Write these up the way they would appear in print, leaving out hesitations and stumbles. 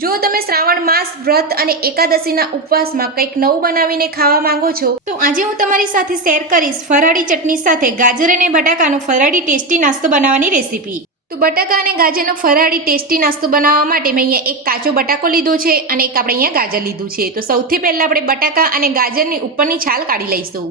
જો તમે શ્રાવણ માસ વ્રત અને એકાદશીના ઉપવાસમાં કંઈક નવું બનાવીને ખાવા માંગો છો તો આજે હું તમારી સાથે શેર કરીશ ફરાળી ચટણી સાથે ગાજર અને બટાકાનો ફરાળી ટેસ્ટી નાસ્તો બનાવવાની રેસીપી। તો બટાકા અને ગાજરનો ફરાળી ટેસ્ટી નાસ્તો બનાવવા માટે મેં અહીંયા એક કાચો બટાકો લીધો છે અને એક આપણે અહીંયા ગાજર લીધું છે। તો સૌથી પહેલા આપણે બટાકા અને ગાજરની ઉપરની છાલ કાઢી લઈશું।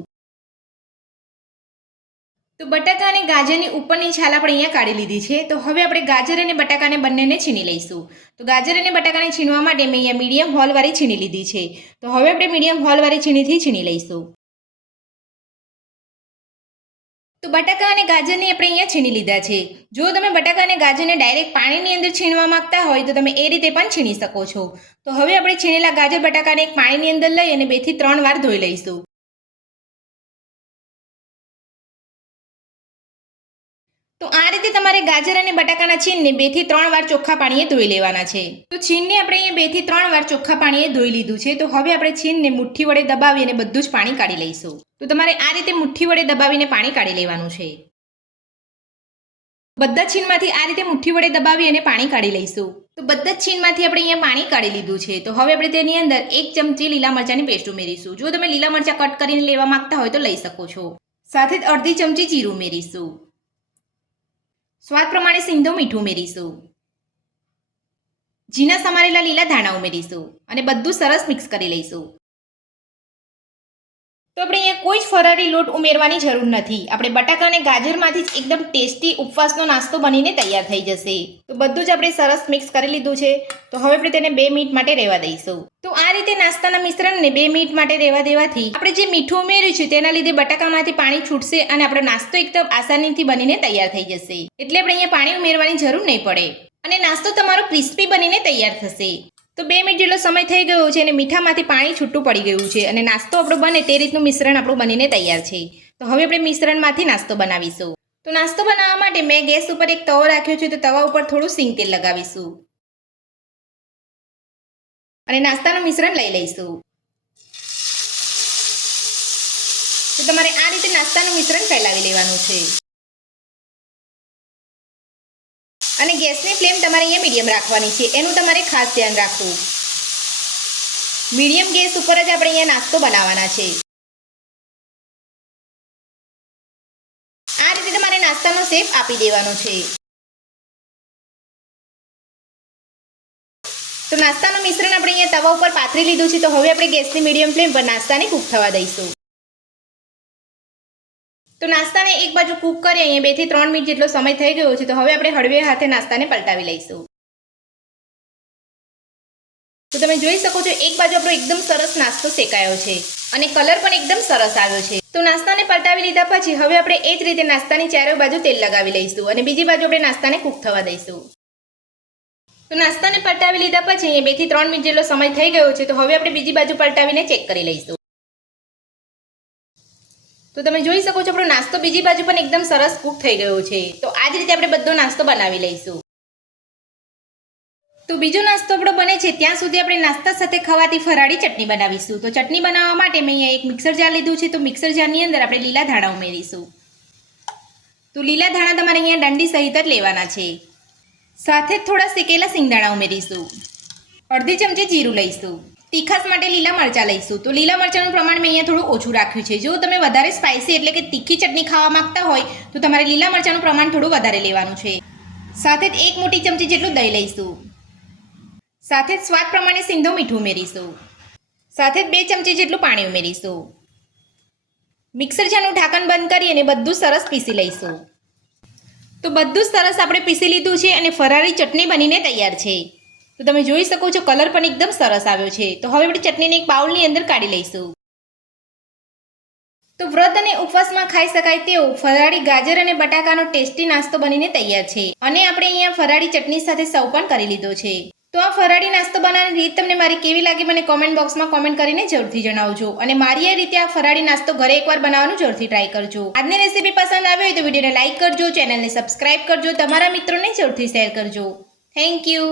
તો બટાકા અને ગાજરની ઉપરની છાલ આપણે અહીંયા કાઢી લીધી છે। તો હવે આપણે ગાજર અને બટાકાને બંનેને છીણી લઈશું। તો ગાજર અને બટાકાને છીણવા માટે મેં અહીંયા મીડિયમ હોલવાળી છીણી લીધી છે। તો હવે આપણે મીડિયમ હોલવાળી છીણીથી છીણી લઈશું। તો બટાકા અને ગાજરને આપણે અહીંયા છીણી લીધા છે। જો તમે બટાકા અને ગાજરને ડાયરેક્ટ પાણીની અંદર છીણવા માંગતા હોય તો તમે એ રીતે પણ છીણી શકો છો। તો હવે આપણે છીણેલા ગાજર બટાકાને એક પાણીની અંદર લઈ અને 2 થી 3 વાર ધોઈ લઈશું। તો આ રીતે તમારે ગાજર અને બટાકાના છીણને 2 થી 3 વાર ચોખ્ખા પાણીએ ધોઈ લેવાના છે। તો છીણને આપણે અહીંયા 2 થી 3 વાર ચોખ્ખા પાણીએ ધોઈ લીધું છે। તો હવે આપણે છીણને મુઠ્ઠી વડે દબાવી અને બધું જ પાણી કાઢી લઈશું। તો તમારે આ રીતે મુઠ્ઠી વડે દબાવીને પાણી કાઢી લેવાનું છે। બધા છીણમાંથી આ રીતે મુઠ્ઠી વડે દબાવી અને પાણી કાઢી લઈશું। તો બધા જ છીણમાંથી આપણે અહીંયા પાણી કાઢી લીધું છે। તો હવે આપણે તેની અંદર 1 ચમચી લીલા મરચાંની પેસ્ટ ઉમેરીશું। જો તમે લીલા મરચાં કટ કરીને લેવા માંગતા હોય તો લઈ શકો છો। સાથે જ અડધી ચમચી જીરું ઉમેરીશું। સ્વાદ પ્રમાણે સિંધો મીઠું ઉમેરીશું। ઝીણા સમારેલા લીલા ધાણા ઉમેરીશું અને બધું સરસ મિક્સ કરી લઈશું। તો આપણે અહીંયા કોઈ જ ફરાળી લોટ ઉમેરવાની જરૂર નથી। આપણે બટાકા અને ગાજરમાંથી જ એકદમ ટેસ્ટી ઉપવાસનો નાસ્તો બનીને તૈયાર થઈ જશે। તો બધું જ આપણે સરસ મિક્સ કરી લીધું છે। તો હવે આપણે તેને 2 મિનિટ માટે રહેવા દઈશું। તો આ રીતે નાસ્તાના મિશ્રણને 2 મિનિટ માટે રહેવા દેવાથી આપણે જે મીઠું ઉમેર્યું છે તેના લીધે બટાકામાંથી પાણી છૂટશે અને આપણો નાસ્તો એકદમ આસાનીથી બનીને તૈયાર થઈ જશે। એટલે આપણે અહીંયા પાણી ઉમેરવાની જરૂર નહીં પડે અને નાસ્તો તમારો ક્રિસ્પી બનીને તૈયાર થશે। તો 2 મિનિટ જેટલો સમય થઈ ગયો છે અને મીઠામાંથી પાણી છૂટું પડી ગયું છે અને નાસ્તો આપણો બને તે રીતનું મિશ્રણ આપણું બનીને તૈયાર છે। તો હવે આપણે મિશ્રણમાંથી નાસ્તો બનાવીશું। તો નાસ્તો બનાવવા માટે મેં ગેસ ઉપર એક તવો રાખ્યો છે। તો તવા ઉપર થોડું સિંગ તેલ લગાવીશું અને નાસ્તાનું મિશ્રણ લઈ લઈશું। તો તમારે આ રીતે નાસ્તાનું મિશ્રણ ફેલાવી લેવાનું છે અને ગેસની ફ્લેમ તમારે અહીંયા મીડિયમ રાખવાની છે। એનું તમારે ખાસ ધ્યાન રાખવું। મીડિયમ ગેસ ઉપર જ આપણે અહીંયા નાસ્તો બનાવવાના છે। આ રીતે તમારે નાસ્તાનો શેપ આપી દેવાનો છે। તો નાસ્તાનું મિશ્રણ આપણે અહીંયા તવા ઉપર પાથરી લીધું છે। તો હવે આપણે ગેસની મીડિયમ ફ્લેમ પર નાસ્તાને કૂક થવા દઈશું। તો નાસ્તાને એક બાજુ કૂક કરી અહીંયા 2 થી 3 મિનિટ જેટલો સમય થઈ ગયો છે। તો હવે આપણે હળવે હાથે નાસ્તાને પલટાવી લઈશું। તો તમે જોઈ શકો છો એક બાજુ આપણો એકદમ સરસ નાસ્તો શેકાયો છે અને કલર પણ એકદમ સરસ આવ્યો છે। તો નાસ્તાને પલટાવી લીધા પછી હવે આપણે એ જ રીતે નાસ્તાની ચારે બાજુ તેલ લગાવી લઈશું અને બીજી બાજુ આપણે નાસ્તાને કૂક થવા દઈશું। તો નાસ્તાને પલટાવી લીધા પછી અહીંયા 2 થી 3 મિનિટ જેટલો સમય થઈ ગયો છે। તો હવે આપણે બીજી બાજુ પલટાવીને ચેક કરી લઈશું। તો તમે જોઈ શકો છો આપણો નાસ્તો બીજી બાજુ પણ એકદમ સરસ કૂક થઈ ગયો છે। તો આ જ રીતે આપણે બધો નાસ્તો બનાવી લઈશું। તો બીજો નાસ્તો આપણો બને છે ત્યાં સુધી આપણે નાસ્તા સાથે ખવાતી ફરાળી ચટણી બનાવીશું। તો ચટણી બનાવવા માટે મેં અહીંયા એક મિક્સર જાર લીધું છે। તો મિક્સર જારની અંદર આપણે લીલા ધાણા ઉમેરીશું। તો લીલા ધાણા તમારે અહીંયા દંડી સહિત જ લેવાના છે। સાથે જ થોડા શેકેલા સિંગદાણા ઉમેરીશું। અડધી ચમચી જીરું લઈશું। તીખાસ માટે લીલા મરચાં લઈશું। તો લીલા મરચાંનું પ્રમાણ મેં અહીંયા થોડું ઓછું રાખ્યું છે। જો તમે વધારે સ્પાઇસી એટલે કે તીખી ચટણી ખાવા માંગતા હોય તો તમારે લીલા મરચાંનું પ્રમાણ થોડું વધારે લેવાનું છે। સાથે જ 1 મોટી ચમચી જેટલું દહીં લઈશું। સાથે જ સ્વાદ પ્રમાણે સિંધો મીઠું ઉમેરીશું। સાથે જ 2 ચમચી જેટલું પાણી ઉમેરીશું। મિક્સર જારનું ઢાંકણ બંધ કરી અને બધું સરસ પીસી લઈશું। તો બધું સરસ આપણે પીસી લીધું છે અને ફરાળી ચટણી બનીને તૈયાર છે। તો તમે જોઈ શકો છો કલર પણ એકદમ સરસ આવ્યો છે। તો હવે આપણે ચટણીને એક બાઉલની અંદર કાઢી લઈશું। તો વ્રત અને ઉપવાસમાં ખાઈ શકાય તેવો ફરાળી ગાજર અને બટાકાનો ટેસ્ટી નાસ્તો બનીને તૈયાર છે અને આપણે અહીંયા ફરાળી ચટણી સાથે સર્વ પણ કરી લીધો છે। તો આ ફરાળી નાસ્તો બનાવવાની રીત તમને મારી કેવી લાગી મને કોમેન્ટ બોક્સમાં કોમેન્ટ કરીને જરૂરથી જણાવજો અને મારી આ રીતે આ ફરાળી નાસ્તો ઘરે એકવાર બનાવવાનું જરૂરથી ટ્રાય કરજો। આજની રેસીપી પસંદ આવી હોય તો વિડીયોને લાઇક કરજો, ચેનલને સબસ્ક્રાઇબ કરજો, તમારા મિત્રોને જરૂરથી શેર કરજો। Thank you.